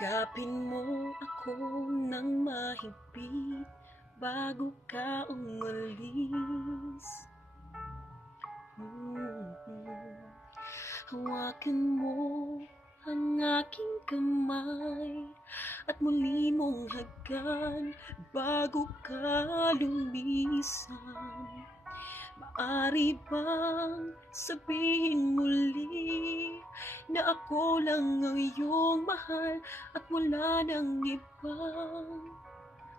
Yakapin mo ako ng mahigpit bago ka umalis. Hawakan mo ang aking kamay at muli mong hagkan bago ka lumisan. Maaari bang sabihin muli na ako lang ang iyong mahal at wala nang ibang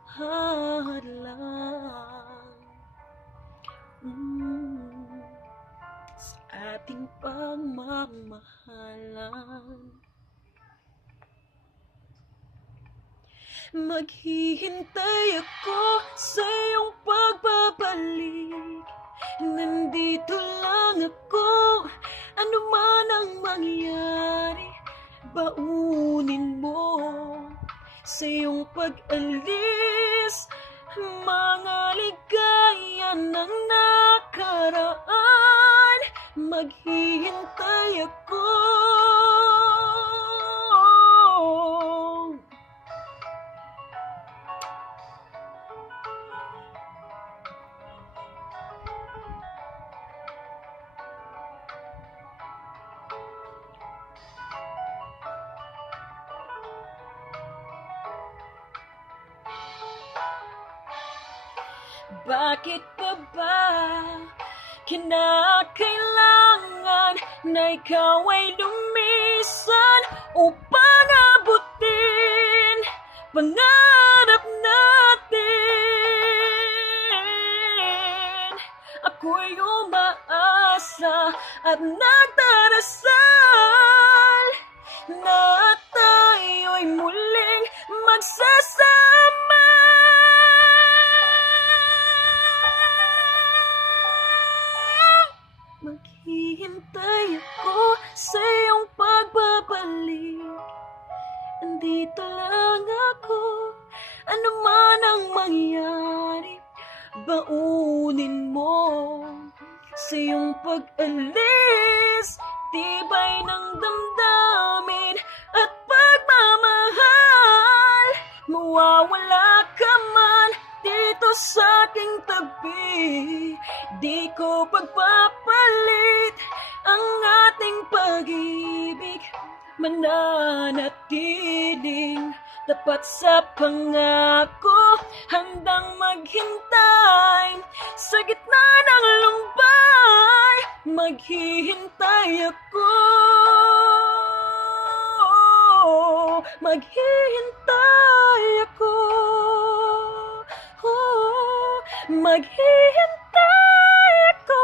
hadlang sa ating pagmamahalan. Maghihintay ako sa iyong pagbabalik. Nandito lang ako, ano man ang mangyari. Baunin mo sa iyong pag-alis mga ligaya ng nakaraan. Maghihintay ako. Bakit pa ba kinakailangan na ikaw ay lumisan upang abutin pangarap natin? Ako'y umaasa at nagdarasal na tayo'y muling magsasama. Maghihintay ako sa iyong pagbabalik. Andito lang ako, ano man ang mangyari. Baunin mo sa iyong pag-alis tibay ng damdamin at pagmamahal. Mawawala ka man dito sa aking tabi, di ko pagpapalit ang ating pag-ibig. Mananatiling tapat sa pangako, handang maghintay sa gitna ng lumbay. Maghihintay ako, maghihintay ako, maghihintay ako.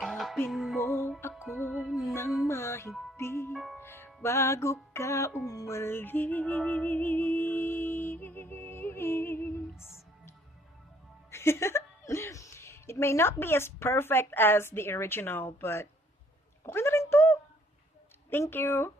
Yakapin mo ako ng mahigpit bago ka umalis. It may not be as perfect as the original, but okay na rin to. Thank you.